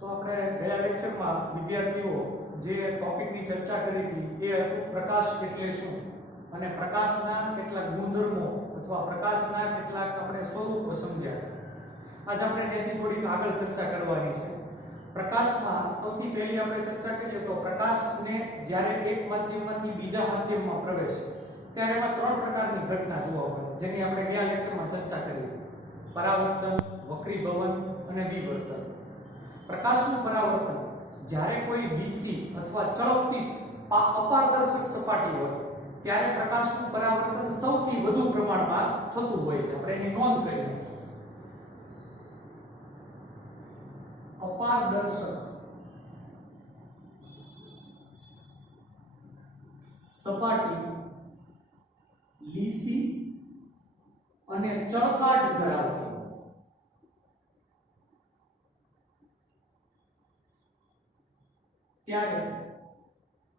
તો આપણે ગયા લેક્ચરમાં વિદ્યાર્થીઓ જે ટોપિકની ચર્ચા કરી હતી એ પ્રકાશ એટલે શું અને પ્રકાશના કેટલાક ગુણધર્મો અથવા પ્રકાશના કેટલાક આપણે સ્વરૂપો સમજ્યા. આજે આપણે એની થોડીક આગળ ચર્ચા કરવાની છે. પ્રકાશમાં સૌથી પહેલી આપણે ચર્ચા કરીએ તો પ્રકાશને જ્યારે એક માધ્યમમાંથી બીજા માધ્યમમાં પ્રવેશે ત્યારે એમાં ત્રણ પ્રકારની ઘટના જોવા મળે જેની આપણે ગયા લેક્ચરમાં ચર્ચા કરી: પરાવર્તન, વક્રીભવન અને વિવર્તન. પ્રકાશનું પરાવર્તન જ્યારે કોઈ ડીસી અથવા ચળકતી અપારદર્શક સપાટી હોય ત્યારે પ્રકાશનું પરાવર્તન સૌથી વધુ પ્રમાણમાં થતું હોય છે. આપણે એની નોંધ કરીએ. અપારદર્શક સપાટી લીસી અને ચળકાટ ધરાવતી ત્યારે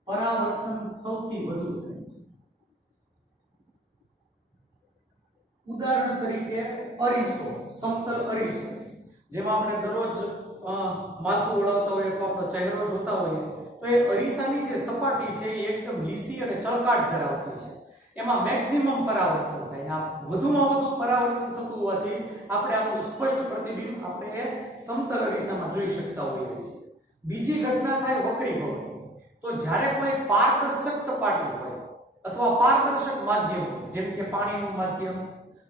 પરાવર્તન સૌથી વધુ થાય છે. ઉદાહરણ તરીકે અરીસો, સમતલ અરીસો, જેમાં આપણે દરરોજ માથું ઓળાવતા હોય અથવા આપણો ચહેરો જોતા હોઈએ તો એ અરીસાની જે સપાટી છે એ એકદમ લીસી અને ચળકાટ ધરાવતી છે. એમાં મેક્સિમમ પરાવર્તન થાય. આ વધુમાં વધુ પરાવર્તન થતું હોવાથી આપણે આપણું સ્પષ્ટ પ્રતિબિંબ આપણે એ સમતલ અરીસામાં જોઈ શકતા હોઈએ છીએ. બીજી ઘટના થાય વક્રીભવન. તો જ્યારે કોઈ પારદર્શક સપાટી હોય અથવા પારદર્શક માધ્યમ જેમ કે પાણીનું માધ્યમ,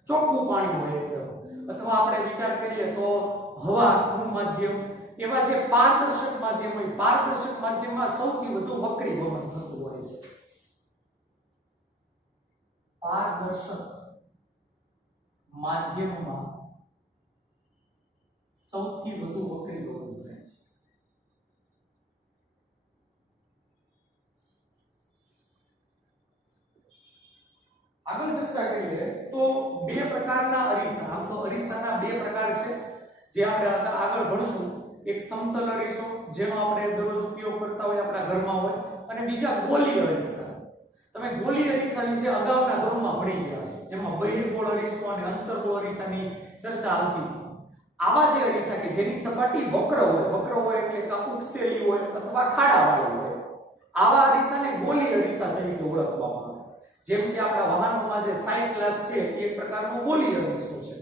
ચોખ્ખું પાણી હોય એકદમ, અથવા આપણે વિચાર કરીએ તો હવાનું માધ્યમ, એવા જે પારદર્શક માધ્યમ હોય, પારદર્શક માધ્યમમાં સૌથી વધુ વક્રીભવન થતું હોય છે. પારદર્શક માધ્યમમાં સૌથી વધુ વક્રીભવન થાય છે. આગળ ચર્ચા કરીએ તો બે પ્રકારના અરીસા. આમ તો અરીસાના બે પ્રકાર છે જે આપણે આગળ ભણશું. એક સમતલ અરીસો જેનો આપણે દરરોજ ઉપયોગ કરતા હોય, આપણા ઘરમાં હોય, અને બીજા ગોલીય અરીસા. તમે ગોલીય અરીસા વિશે અગાઉના ધોરણમાં ભણી ગયા છો, જેમાં બહિર્ગોળ અરીસો અને અંતર્ગોળ અરીસાની ચર્ચા હતી. આવા જે અરીસા કે જેની સપાટી વક્ર હોય એટલે કે ઉપસેલી હોય અથવા ખાડાવાળી હોય, આવા અરીસાને ગોલીય અરીસા તરીકે ઓળખવામાં આવે. જેમ કે આપણા વાહનોમાં જે સાઇન ગ્લાસ છે એ પ્રકારનો ગોલીય અરીસો છે.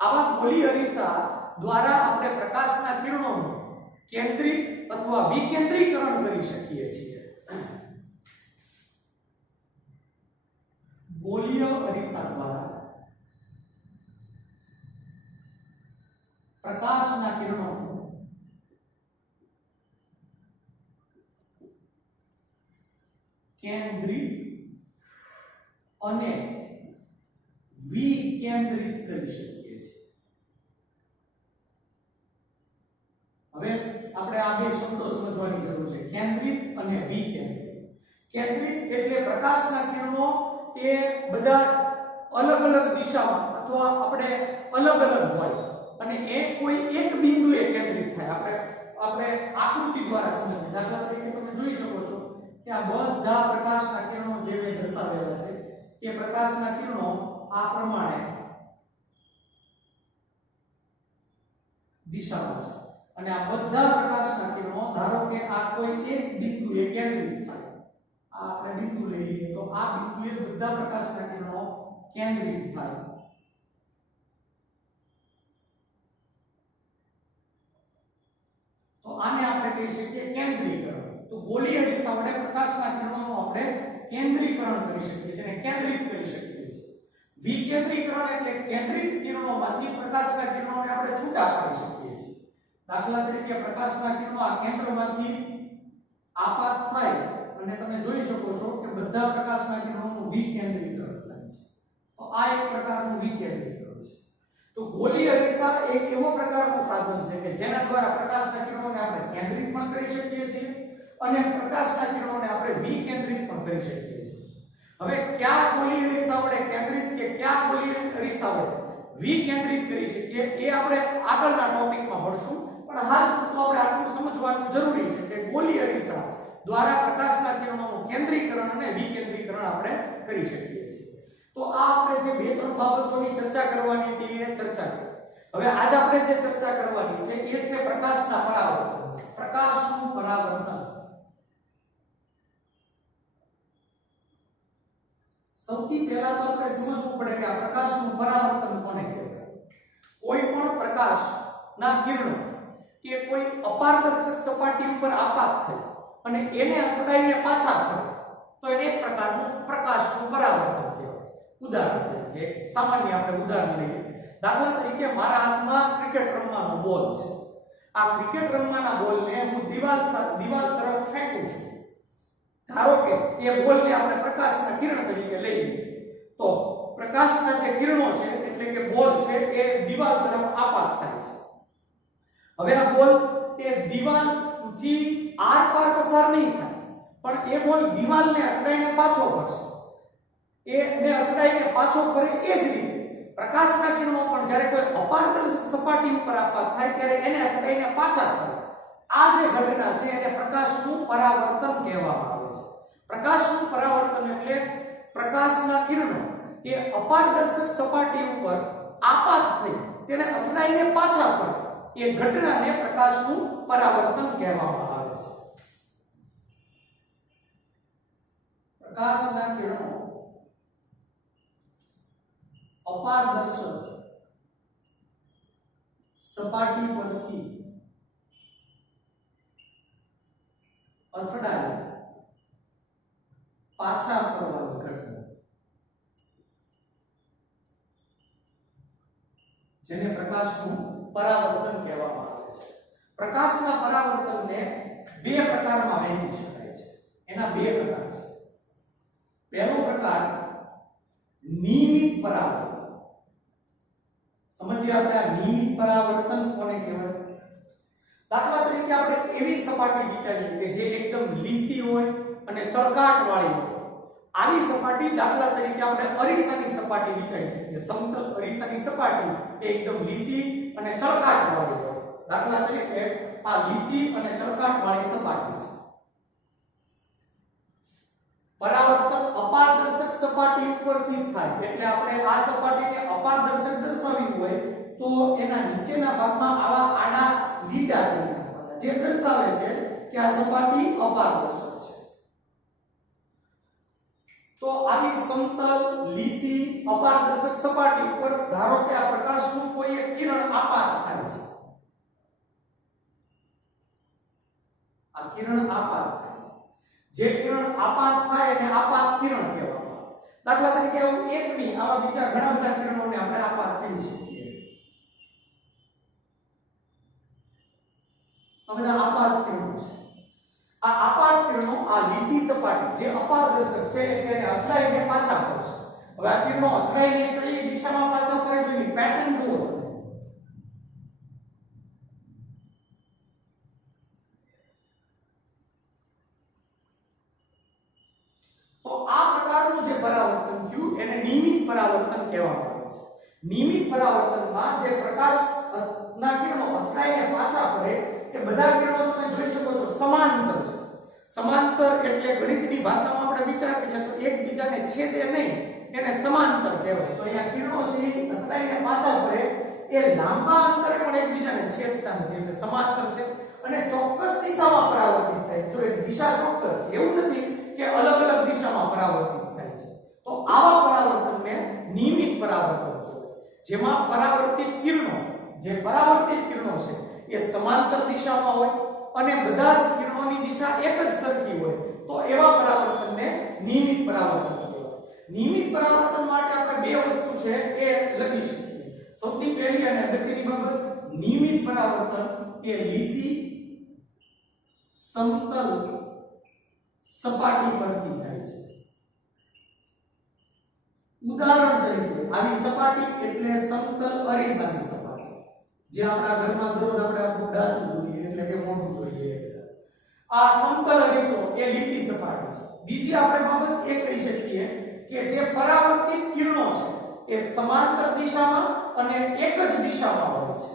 આવા ગોલીય અરીસા દ્વારા આપણે પ્રકાશના કિરણોનું કેન્દ્રિત અથવા વિકેન્દ્રીકરણ કરી શકીએ છીએ. ગોલીય અરીસા દ્વારા પ્રકાશના કિરણોનું કેન્દ્રિત અને વિકેન્દ્રિત કરી શકીએ છીએ. હવે આપણે આ બે શબ્દો સમજવાની જરૂર છે: કેન્દ્રિત અને વિકેન્દ્રિત. કેન્દ્રિત એટલે પ્રકાશના કિરણો એ બધા અલગ અલગ દિશામાં અથવા આપણે અલગ અલગ હોય અને એ કોઈ એક બિંદુએ કેન્દ્રિત થાય. આપણે આકૃતિ દ્વારા સમજીએ. દાખલા તરીકે તમે જોઈ શકો છો કે આ બધા પ્રકાશના કિરણો જે મેં દર્શાવેલા છે એ પ્રકાશના કિરણો આ પ્રમાણે દિશામાં છે અને આ બધા પ્રકાશના કિરણો ધારો કે આ કોઈ એક બિંદુએ કેન્દ્રિત થાય. આ આપણે બિંદુ લઈ લઈએ તો આ બિંદુએ બધા પ્રકાશના કિરણો કેન્દ્રિત થાય. તો આને આપણે કહી શકીએ કેન્દ્રીકરણ. તો ગોલીય અરીસા વડે પ્રકાશના કિરણોનું આપણે કેન્દ્રીકરણ કરી શકીએ છીએ અને કેન્દ્રિત કરી શકીએ છીએ. વિકેન્દ્રીકરણ એટલે કેન્દ્રિત કિરણોમાંથી પ્રકાશના કિરણોને આપણે છૂટા પાડી શકીએ છીએ. દાખલા તરીકે પ્રકાશના કિરણો આ કેન્દ્રમાંથી આપાત થાય અને તમે જોઈ શકો છો કે બધા પ્રકાશના કિરણોનું વિકેન્દ્રીકરણ થાય છે. તો આ એક પ્રકારનું વિકેન્દ્રીકરણ છે. તો ગોલીય અરીસા એક એવો પ્રકારનું સાધન છે કે જેના દ્વારા પ્રકાશના કિરણોને આપણે કેન્દ્રિત પણ કરી શકીએ છીએ અને પ્રકાશના કિરણોને આપણે વિકેન્દ્રિત પણ કરી શકીએ છીએ. હવે કયા ગોલીય અરીસા વડે કેન્દ્રિત કે કયા ગોલીય અરીસા વડે વિકેન્દ્રિત કરી શકીએ એ આપણે આગળના ટોપિકમાં ભણશું. પણ હાલ પૂરતું આપણે આટલું સમજવાનું જરૂરી છે કે ગોલીય અરીસા દ્વારા પ્રકાશના કિરણોનું કેન્દ્રીકરણ અને વિકેન્દ્રીકરણ આપણે કરી શકીએ છીએ. તો આ આપણે જે બે ત્રણ બાબતોની ચર્ચા કરવાની હતી એ ચર્ચા કરી. હવે આજ આપણે જે ચર્ચા કરવાની છે એ છે પ્રકાશના પરાવર્તન. પ્રકાશનું પરાવર્તન. સૌથી પહેલા તો આપણે સમજવું પડે કે આ પ્રકાશનું પરાવર્તન કોને કહેવાય. કોઈ પણ પ્રકાશના કિરણો કે કોઈ અપારદર્શક સપાટી ઉપર આપાત થઈ અને એને અથડાઈને પાછા ફરે તો એને એક પ્રકારનું પ્રકાશનું પરાવર્તન કહેવાય. ઉદાહરણ તરીકે સામાન્ય આપણે ઉદાહરણ લઈએ. દાખલા તરીકે મારા હાથમાં ક્રિકેટ રમવાનો બોલ છે. આ ક્રિકેટ રમવાના બોલને હું દિવાલ તરફ ફેંકું છું. ધારો કે એ બોલને આપણે પ્રકાશના કિરણ તરીકે લઈએ તો પ્રકાશના જે કિરણો છે એટલે કે બોલ છે એ દિવાલ તરફ આપાત થાય છે. હવે આ બોલ એ દિવાલથી આર-પાર પસાર નહીં થાય પણ એ બોલ દિવાલને અથડાઈને પાછો ફરશે. એને અથડાઈને પાછો ફરે એ જ રીતે પ્રકાશના કિરણો પણ જ્યારે કોઈ અપારદર્શક સપાટી ઉપર આપાત થાય ત્યારે એને અથડાઈને પાછા ફરે. આ જે ઘટના છે એને પ્રકાશનું પરાવર્તન કહેવામાં આવે છે. પ્રકાશનું પરાવર્તન એટલે પ્રકાશના કિરણો એ અપારદર્શક સપાટી ઉપર આપાત થઈ તેને અથડાઈને પાછા ફરે એ ઘટનાને પ્રકાશનું પરાવર્તન કહેવામાં આવે છે. પ્રકાશના કિરણો અપારદર્શક સપાટી પરથી અથડાય પાછા ફરવાની ઘટના જેને પ્રકાશનું પરાવર્તન કહેવામાં આવે છે. પ્રકાશના પરાવર્તનને બે પ્રકારમાં વહેંચી શકાય છે. એના બે પ્રકાર છે. પહેલો પ્રકાર નિયમિત પરાવર્તન. સમજીએ આપણે આ નિયમિત પરાવર્તન કોને કહેવાય. દાખલા તરીકે આપણે એવી સપાટી વિચારીએ કે જે એકદમ લીસી હોય અને ચળકાટ વાળી હોય. આવી સપાટી દાખલા તરીકે આપણે અરીસાની સપાટી વિચારી શકીએ. સમતલ અરીસાની સપાટી એકદમ લીસી અને ચળકાટ વાળી હોય. દાખલા તરીકે આ લીસી અને ચળકાટ વાળી સપાટી છે. પરાવર્તન અપારદર્શક સપાટી ઉપરથી થાય એટલે આપણે આ સપાટીને અપારદર્શક દર્શાવવી હોય તો એના નીચેના ભાગમાં આવા આડા લીટા દોરવાના જે દર્શાવે છે કે આ સપાટી અપારદર્શક છે. તો આવી સમતલ લીસી અપારદર્શક સપાટી ઉપર ધારો કે આ પ્રકાશનું કોઈ એક કિરણ આપાત થાય છે. આ કિરણ આપાત થાય છે. જે કિરણ આપાત થાય એને આપાત કિરણ કહેવામાં આવે. દાખલા તરીકે એવું એક નહીં આવા બીજા ઘણા બધા કિરણોને આપણે આપાત કહી શકીએ. આ બધા આપાત કિરણો છે. આ આપાત કિરણો આ લીસી સપાટી જે અપારદર્શક છે એટલે એને અથડાઈને પાછા ફરશે. હવે આ કિરણો અથડાઈને કઈ દિશામાં પાછા ફરે છે એની પેટર્ન જુઓ તમે. તો આ પ્રકારનું જે પરાવર્તન થયું એને નિયમિત પરાવર્તન કહેવામાં આવે છે. નિયમિત પરાવર્તનમાં જે પ્રકાશના કિરણો અથડાઈને પાછા ફરે એ બધા કિરણો તમે જોઈ શકો છો સમાંતર છે. સમાંતર એટલે ગણિતની ભાષામાં આપણે વિચારીએ તો એકબીજાને છેદે નહીં એને સમાંતર કહેવાય. તો અહીંયા કિરણો છે એ અથડાઈને પાછા ફરે એ લાંબા અંતરે પણ એકબીજાને છેદતા નથી એટલે સમાંતર છે અને ચોક્કસ દિશામાં પરાવર્તિત થાય છે. જો એ દિશા ચોક્કસ છે એવું નથી કે અલગ અલગ દિશામાં પરાવર્તિત થાય છે. તો આવા પરાવર્તનને નિયમિત પરાવર્તન કહેવાય. જેમાં પરાવર્તિત કિરણો જે પરાવર્તિત કિરણો છે એ સમાંતર દિશામાં હોય અને બધા જ કિરણોની દિશા એક જ સરખી હોય તો એવા પરાવર્તનને નિયમિત પરાવર્તન કહેવાય. નિયમિત પરાવર્તન માટે આપણે બે વસ્તુ છે એ લખી શકીએ. સૌથી પહેલી અને અગત્યની બાબત નિયમિત પરાવર્તન એ લીસી સમતલ સપાટી પરથી થાય છે. ઉદાહરણ તરીકે આવી સપાટી એટલે સમતલ અરીસાની સપાટી જે આપણા ઘરમાં દરરોજ આપણે આપણું ડાચું જોઈએ એટલે કે મોઢું જોઈએ. આ સમતલ અરીસો એ લીસી સપાટી છે. બીજી આપણે બાબત એ કહી શકીએ કે જે પરાવર્તિત કિરણો છે એ સમાંતર દિશામાં અને એક જ દિશામાં હોય છે.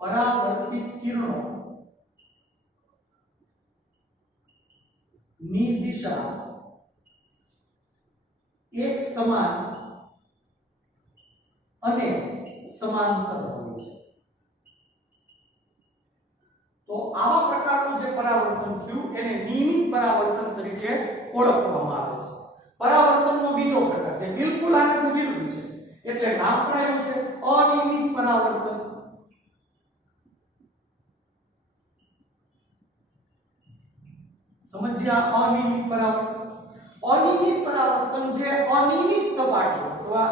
પરાવર્તિત કિરણો ની દિશા એક સમાન અને સમાંતર હોય છે. તો આવા પ્રકારનું જે પરાવર્તન થયું એને નિયમિત પરાવર્તન તરીકે ઓળખવામાં આવે છે. પરાવર્તનનો બીજો પ્રકાર છે બિલકુલ આનાથી વિરુદ્ધ છે, એટલે નામ પણ એવું છે અનિયમિત પરાવર્તન. સમજ્યા અનિયમિત પરાવર્તન. અનિયમિત પરાવર્તન જે અનિયમિત સપાટી અથવા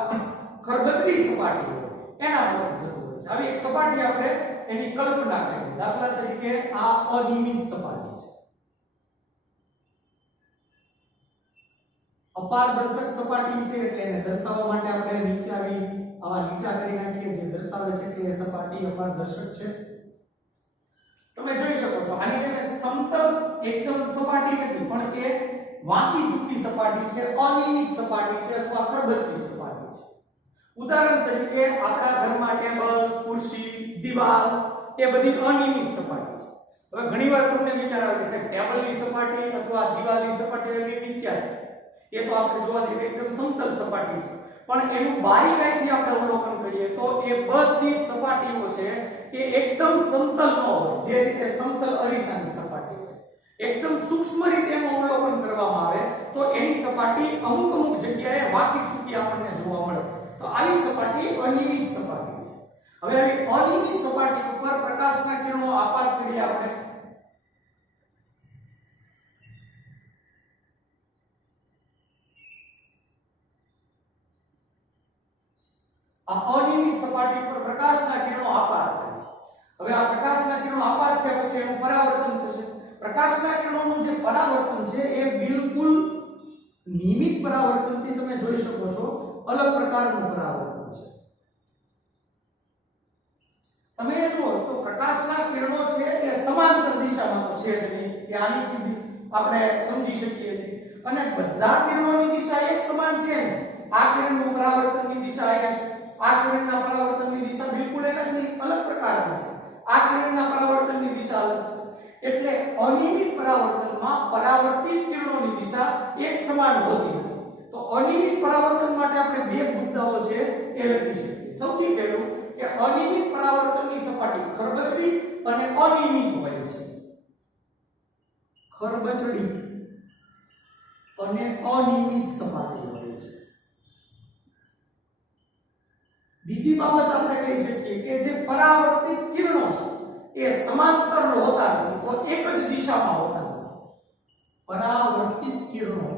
ખરબચડી સપાટી હોય એના પર થતું હોય છે. આવી એક સપાટી આપણે એની કલ્પના કરીએ. દાખલા તરીકે આ અનિયમિત સપાટી છે. અપારદર્શક સપાટી છે એટલે એને દર્શાવવા માટે આપણે નીચે આવી આવા લીટા કરી નાખીએ જે દર્શાવે છે કે એ સપાટી અપારદર્શક છે. તમે જોઈ શકો છો આની જેમ સમતલ એકદમ સપાટી નથી પણ એ વાંકી ઝૂકી સપાટી છે, અનિયમિત સપાટી છે અથવા ખરબચડી સપાટી છે. ઉદાહરણ તરીકે આપણા ઘરમાં ટેબલ, ખુરશી, દીવાલ એ બધી અનિયમિત સપાટી છે. હવે ઘણીવાર તમને વિચાર આવે કે ટેબલની સપાટી અથવા દીવાલની સપાટી અનિયમિત ક્યાં છે? એ તો આપણે જોવા જઈએ એકદમ સમતલ સપાટી છે, પણ એનું બારીકાઈથી આપણે અવલોકન કરીએ તો એ બધી સપાટીઓ છે એ એકદમ સમતલ ન હોય. જે રીતે સમતલ અરીસાની સપાટી હોય એકદમ સૂક્ષ્મ રીતે એનું અવલોકન કરવામાં આવે તો એની સપાટી અમુક જગ્યાએ વાંકી ચૂકી આપણને જોવા મળે. તો આવી સપાટી અનિયમિત સપાટી છે. હવે આવી અનિયમિત સપાટી ઉપર પ્રકાશના કિરણો આપાત કરીએ આપણે. આ અનિયમિત સપાટી પર પ્રકાશના કિરણો આપાત થાય છે. હવે આ પ્રકાશના કિરણો આપાત થયા પછી એનું પરાવર્તન થશે. પ્રકાશના કિરણોનું જે પરાવર્તન છે એ બિલકુલ નિયમિત પરાવર્તનથી તમે જોઈ શકો છો અલગ પ્રકારનું પરાવર્તન છે. તમે જુઓ તો પ્રકાશના કિરણો છે એ સમાંતર દિશામાં તો છે જ નહીં, કે આનીથી આપણે સમજી શકીએ છીએ. અને બધા કિરણોની દિશા એક સમાન છે ને. આ કિરણનું પરાવર્તનની દિશા અહીંયા છે, આ કિરણના પરાવર્તનની દિશા બિલકુલ નથી, અલગ પ્રકારની છે. આ કિરણના પરાવર્તનની દિશા અલગ છે. એટલે અનિયમિત પરાવર્તનમાં પરાવર્તિત કિરણોની દિશા એક સમાન હોતી નથી. તો અનિયમિત પરાવર્તન માટે આપણે બે મુદ્દાઓ છે એ લખી શકીએ. સૌથી પહેલું કે અનિયમિત પરાવર્તનની સપાટી ખરબચડી અને અનિયમિત હોય છે. ખરબચડી અને અનિયમિત સપાટી હોય છે. બીજી બાબત આપણે કહી શકીએ કે જે પરાવર્તિત કિરણો છે એ સમાંતર હોતા નથી, તો એક જ દિશામાં હોતા નથી. પરાવર્તિત કિરણો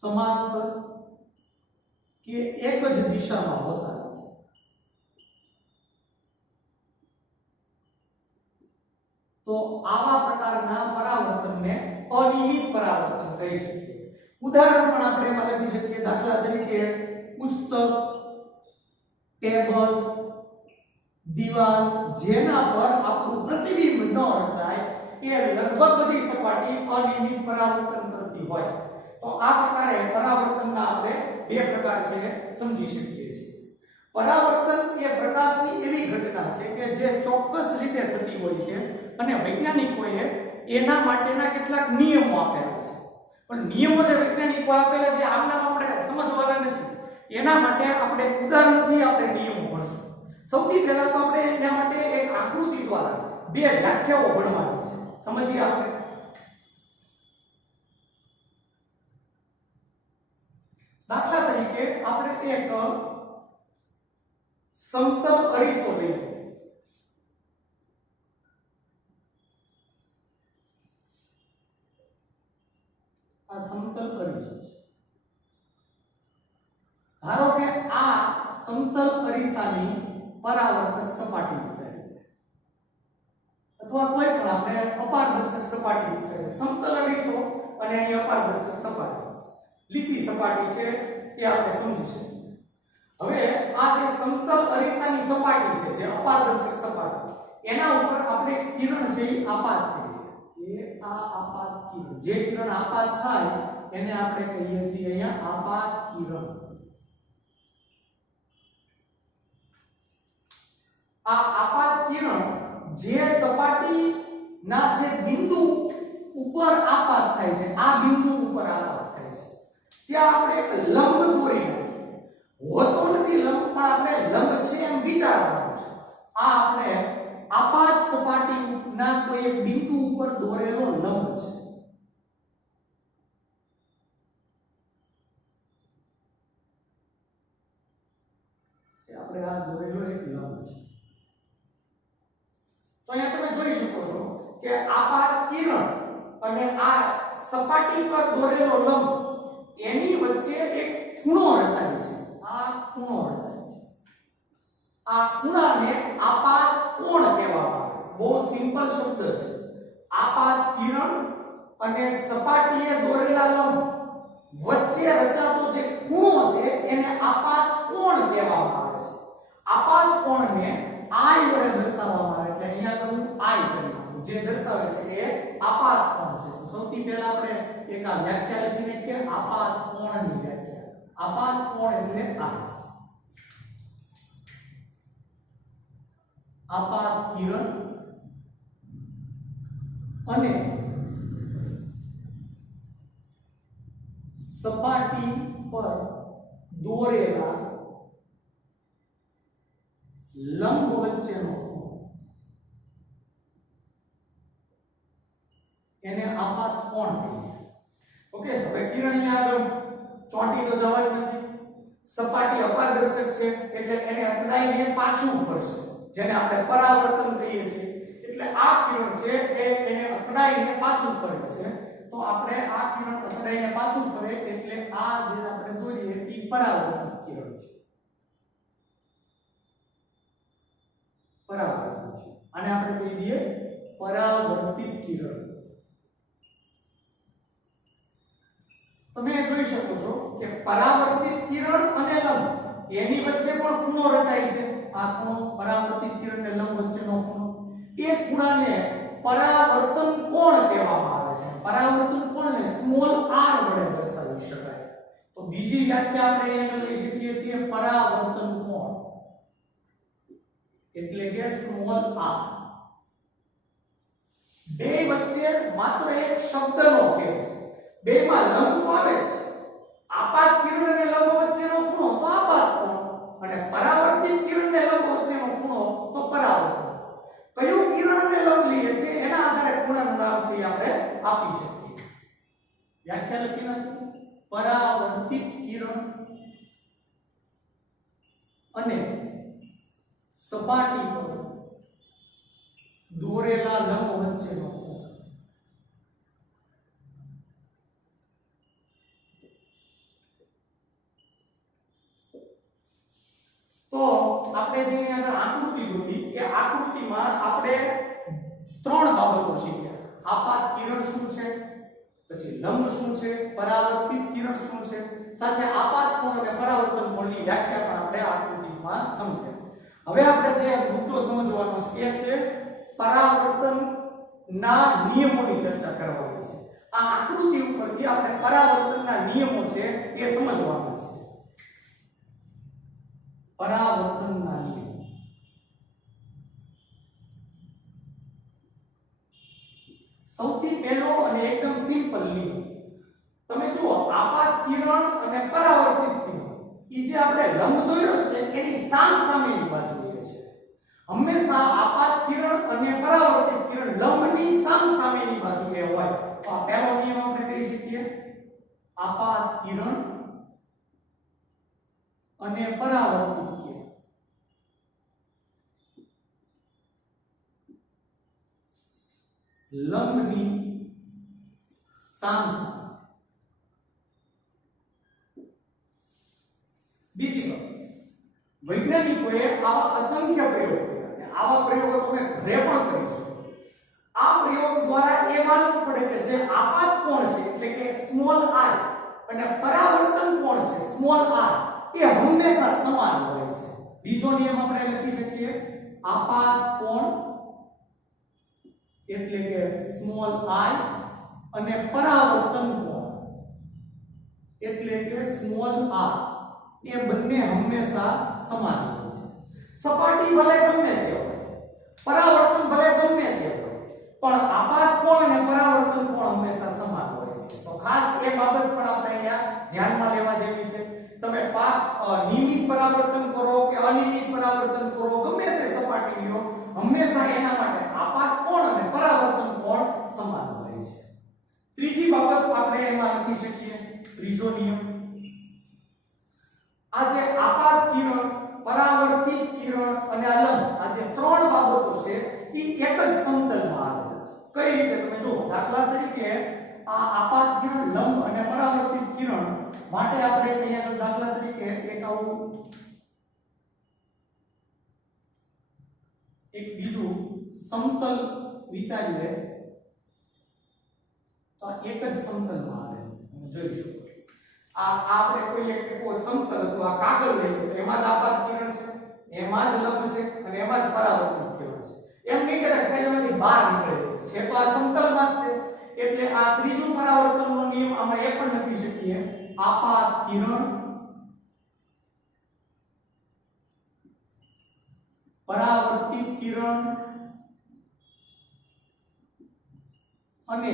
સમાંતર કે એક જ દિશામાં હોતા નથી. તો આવા પ્રકારના પરાવર્તનને અનિયમિત પરાવર્તન કહી શકીએ. ઉદાહરણ પણ આપણે એમાં લખી શકીએ. દાખલા તરીકે પુસ્તક, ટેબલ, દીવાલ જેના પર આપણું પ્રતિબિંબ ન રચાય એ લગભગ બધી સપાટી અનિયમિત પરાવર્તન કરતી હોય. તો આ પ્રકારે પરાવર્તનના આપણે બે પ્રકાર છે સમજી શકીએ છીએ. પરાવર્તન એ પ્રકાશની એવી ઘટના છે કે જે ચોક્કસ રીતે થતી હોય છે અને વૈજ્ઞાનિકોએ એના માટેના કેટલાક નિયમો આપેલા છે. પણ નિયમો જે વૈજ્ઞાનિકો આપેલા છે આમના આપણે સમજવાના નથી. એના માટે આપણે ઉદાહરણથી આપણે નિયમો ભણશું. સૌથી પહેલા તો આપણે એના માટે એક આકૃતિ દ્વારા બે વ્યાખ્યાઓ ભણવાની છે. સમજીએ આપણે. દાખલા તરીકે આપણે એક સમતલ અરીસો લઈએ. આ સમતલ અરીસો છે. ધારો કે આ સમતલ અરીસાની પરાવર્તક સપાટી વિચારીએ અથવા કોઈ પણ આપણે અપારદર્શક સપાટી વિચારીએ. સમતલ અરીસો અને એની અપારદર્શક સપાટી લીસી સપાટી છે એ આપણે સમજી શકીએ. હવે આ જે સમતલ અરીસાની સપાટી છે જે અપારદર્શક સપાટી એના ઉપર આપણે કિરણ છે એ આપાત કરીએ. એ આ આપાત કિરણ, જે કિરણ આપાત થાય એને આપણે કહીએ છીએ અહીંયા આપાત કિરણ. આ આપાત કિરણ જે સપાટીના જે બિંદુ ઉપર આપાત થાય છે, આ બિંદુ ઉપર આપાત થાય છે ત્યાં આપણે એક લંબ દોરી નાખીએ. હોતો નથી લંબ, પણ આપણે લંબ છે એમ વિચારવાનું છે. આ આપણે આપાત સપાટીના કોઈ એક બિંદુ ઉપર દોરેલો લંબ છે. આપણે આ દોરેલો એક લંબ છે. તો અહીંયા તમે જોઈ શકો છો કે આપાત કિરણ અને આ સપાટી પર દોરેલો લંબ એની વચ્ચે એક ખૂણો રચાય છે. આ ખૂણો રચાય છે. આ ખૂણાને આપાત કોણ કહેવામાં આવે. બહુ સિમ્પલ શબ્દ છે. આપાત કિરણ અને સપાટીએ દોરેલા લંબ વચ્ચે રચાતો જે ખૂણો છે એને આપાત કોણ કહેવામાં આવે છે. આપાત કોણને I વડે દર્શાવવામાં આવે. એટલે અહીંયા તો હું I કરી નાખું. જે દર્શાવે છે એ આપાત કોણ છે. તો સૌથી પહેલા આપણે એક આ વ્યાખ્યા લખીને કે આપાત કોણની વ્યાખ્યા. આપાત કોણ એટલે I. આપાત કિરણ અને સપાટી પર દોરેલા લંબ વચ્ચેનો ખૂણો એને આપાત કોણ કહીએ. ઓકે, હવે કિરણ અહીંયા આગળ ચોંટી તો જવાનું નથી. સપાટી અપારદર્શક છે એટલે એને અથડાઈને પાછું ફરશે, જેને આપણે પરાવર્તન કહીએ છીએ. એટલે આ કિરણ છે એ એને અથડાઈને પાછું ફરે છે. તો આપણે આ કિરણ અથડાઈને પાછું ફરે એટલે આ જે આપણે દોરીએ એ પરાવર્તન કિરણ છે. પરાવર્તન છે. આને આપણે કહી દઈએ પરાવર્તિત કિરણ. તમે જોઈ શકો છો કે પરાવર્તિત કિરણ અને લંબ એની વચ્ચે પણ ખૂણો રચાય છે. આ ખૂણો પરાવર્તિત કિરણ અને લંબ વચ્ચેનો ખૂણો, એ ખૂણાને પરાવર્તન કોણ કહેવામાં આવે છે. પરાવર્તન કોણને સ્મોલ r વડે દર્શાવી શકાય. તો બીજી વ્યાખ્યા આપણે એને લઈ શકીએ છીએ પરાવર્તન કોણ એટલે કે સ્મોલ r. બે વચ્ચે માત્ર એક શબ્દનો ફેર છે. બેમાં લંબ તો આવે જ છે. આપાત કિરણ અને લંબ વચ્ચેનો ખૂણો તો આપાત કોણ અને પરાવર્તિત કિરણ અને લંબ વચ્ચેનો ખૂણો તો પરાવર્તન. કયું કિરણ અને લંબ લઈએ છે એના આધારે ખૂણાનું નામ છે એ આપણે આપી શકીએ. વ્યાખ્યા લખી નાખો. પરાવર્તિત કિરણ અને સપાટી પર દોરેલા લંબ વચ્ચેનો ખૂણો. તો આપણે જે અહીંયા આકૃતિ દોરી એ આકૃતિમાં આપણે ત્રણ બાબતો શીખ્યા. આપાત કિરણ શું છે, પછી લંબ શું છે, પરાવર્તિત કિરણ શું છે, સાથે આપાત કોણ અને પરાવર્તન કોણની વ્યાખ્યા પણ આપણે આકૃતિમાં સમજ્યા. હવે આપણે જે મુદ્દો સમજવાનો છે એ છે પરાવર્તનના નિયમોની ચર્ચા કરવાની છે. આ આકૃતિ ઉપરથી આપણે પરાવર્તનના નિયમો છે એ સમજવાના છે. પરાવર્તનના નિયમો. સૌથી પહેલો અને એકદમ સિમ્પલ નિયમ તમે જુઓ. આપાત કિરણ અને પરાવર્તિત કિરણ એ જે આપણે લંબ દોર્યો છે એની સામસામેની બાજુએ છે. હંમેશા આપાત કિરણ અને પરાવર્તિત કિરણ લંબની સામસામેની બાજુએ હોય. તો આ પહેલો નિયમ આપણે કહી શકીએ આપાત કિરણ અને પરાવર્તિત કિરણ લંબની સામસામે. બીજી વાત, વૈજ્ઞાનિકોએ આવા અસંખ્ય પ્રયોગ કર્યા અને આવા પ્રયોગો તમે ઘરે પણ કરી શકો. આ પ્રયોગ દ્વારા એ માનવું પડે કે જે આપાત કોણ છે એટલે કે સ્મોલ r અને પરાવર્તન કોણ છે સ્મોલ r એ હંમેશા સમાન હોય છે. બીજો નિયમ આપણે લખી શકીએ આપાત કોણ એટલે કે સ્મોલ i અને પરાવર્તન કોણ એટલે કે સ્મોલ r એ બંને હંમેશા સમાન હોય છે. સપાટી ભલે ગમે તે હોય, પરાવર્તન ભલે ગમે તે હોય, પણ આપાત કોણ અને પરાવર્તન કોણ હંમેશા સમાન હોય છે. તો ખાસ એ બાબત પણ આપણે અહીંયા ધ્યાનમાં લેવા જેવી છે. તમે નિયમિત પરાવર્તન કરો કે અનિયમિત પરાવર્તન કરો, ગમે તે સપાટી લ્યો, હંમેશા એના માટે આપાત કોણ અને પરાવર્તન કોણ સમાન હોય છે. ત્રીજી બાબત આપણે એમાં લખી શકીએ, ત્રીજો નિયમ, આ જે આપાત કિરણ, પરાવર્તિત કિરણ અને અલંબ, આ જે ત્રણ બાબતો છે એ એક જ સમતલમાં આવેલા છે. કઈ રીતે તમે જો, દાખલા તરીકે આ આપાત કિરણ, લંબ અને પરાવર્તિત કિરણ માટે આપણે કહીએ તો દાખલા તરીકે એક બીજું સમતલ વિચારીએ તો એક જ સમતલમાં આવે, તમે જોઈ શકો છો. આપણે કોઈ એક સમતલ અથવા કાગળ લઈએ તો એમાં જ આપાત કિરણ છે, એમાં જ લંબ છે અને એમાં જ પરાવર્તિત કિરણ છે. એમ નહીં કે સાઈડમાંથી બહાર નીકળે છે, તો આ સમતલમાં જ છે. એટલે આ ત્રીજું પરાવર્તનનો નિયમ આમાં એ પણ લખી શકીએ, આપાત કિરણ, પરાવર્તિત કિરણ અને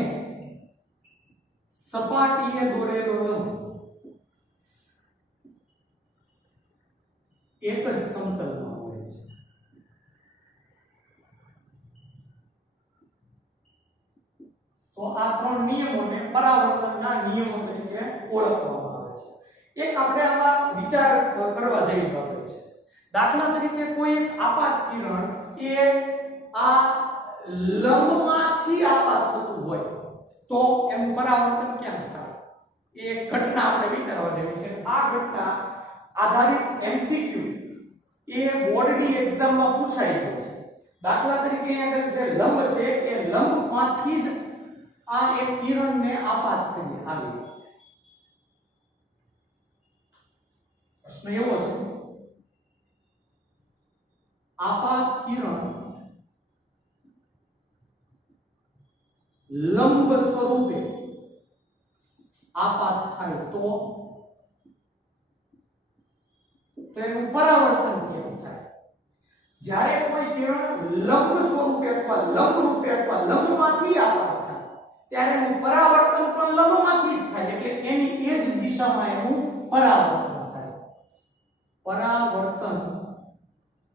સપાટીએ દોરેલો લંબ એક જ સમતલમાં હોય છે. તો આ ત્રણ નિયમોને પરાવર્તનના નિયમો તરીકે ઓળખવામાં આવે છે. એક આપણે આમાં વિચાર કરવા જેવી બાબત છે. દાખલા તરીકે કોઈ એક આપાત કિરણ એ આ લંબમાંથી આપાત થતું હોય તો એનું પરાવર્તન કેમ થાય, એ ઘટના આપણે વિચારવા જેવી છે. આ ઘટના આધારિત MCQ એ બોર્ડની એક્ઝામમાં પૂછાઈ ગયો છે. દાખલા તરીકે અહીંયા જે લંબ છે એ લંબમાંથી જ આ એક કિરણને આપાત કરી આવી. પ્રશ્ન એવો છે, આપાત કિરણ લંબ સ્વરૂપે આપાત થાય તો એનું પરાવર્તન કેમ થાય? જ્યારે કોઈ કિરણ લંબ સ્વરૂપે અથવા લંબ રૂપે અથવા લંબમાંથી આપાત થાય ત્યારે એનું પરાવર્તન પણ લંબમાંથી જ થાય. એટલે એની એ જ દિશામાં એનું પરાવર્તન થાય. પરાવર્તન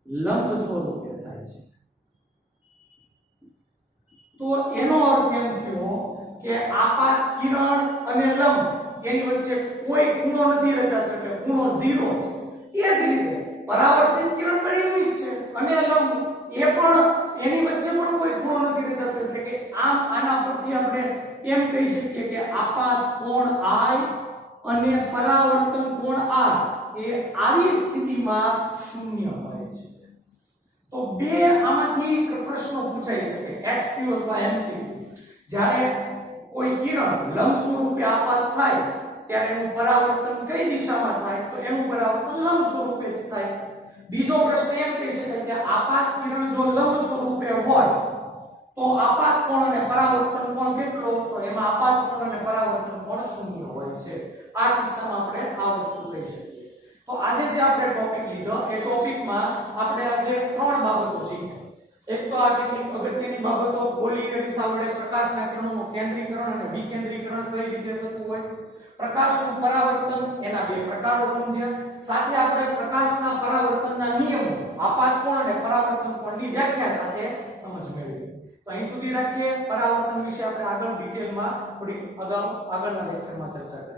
લંબ સ્વરૂપે થાય છે. તો એનો અર્થ એમ થયો કે આપાત કિરણ અને લંબ એની વચ્ચે કોઈ ખૂણો નથી રચાતો, એટલે ખૂણો 0 છે. એ જ રીતે પરાવર્તિત કિરણ પણ એવું જ છે અને લંબ એ પણ એની વચ્ચે પણ કોઈ ખૂણો નથી રચાતો, એટલે કે આના પરથી આપણે એમ કહી શકીએ કે આપાત કોણ I અને પરાવર્તન કોણ R એ આવી સ્થિતિમાં શૂન્ય હોય છે. તો બે આમાંથી પ્રશ્નો પૂછાઈ શકે, SQ અથવા MCQ. જ્યારે કોઈ કિરણ લંબ સ્વરૂપે આપાત થાય ત્યારે એનું પરાવર્તન કઈ દિશામાં થાય? તો એનું પરાવર્તન લંબ સ્વરૂપે જ થાય. બીજો પ્રશ્ન એમ કહી શકાય કે આપાત કિરણ જો લંબ સ્વરૂપે હોય તો આપાત કોણ અને પરાવર્તન કોણ કેટલો? તો એમાં આપાત કોણ અને પરાવર્તન કોણ શૂન્ય હોય છે. આ કિસ્સામાં આપણે આ વસ્તુ કહી શકીએ. તો આજે જે આપણે ટોપિક લીધો એ ટોપિકમાં આપણે આજે ત્રણ બાબતો શીખ્યા. એક તો આ કેટલીક અગત્યની બાબતો, ગોલીય અરીસા વડે પ્રકાશના કિરણોનું કેન્દ્રીકરણ અને વિકેન્દ્રીકરણ કઈ રીતે થતું હોય, પ્રકાશનું પરાવર્તન એના બે પ્રકારો સમજ્યા, સાથે આપણે પ્રકાશના પરાવર્તનના નિયમો, આપાત કોણ અને પરાવર્તન કોણની વ્યાખ્યા સાથે સમજ મેળવી. તો અહીં સુધી રાખીએ. પરાવર્તન વિશે આપણે આગળ ડિટેલમાં થોડી આગળના લેક્ચરમાં ચર્ચા કરીશું.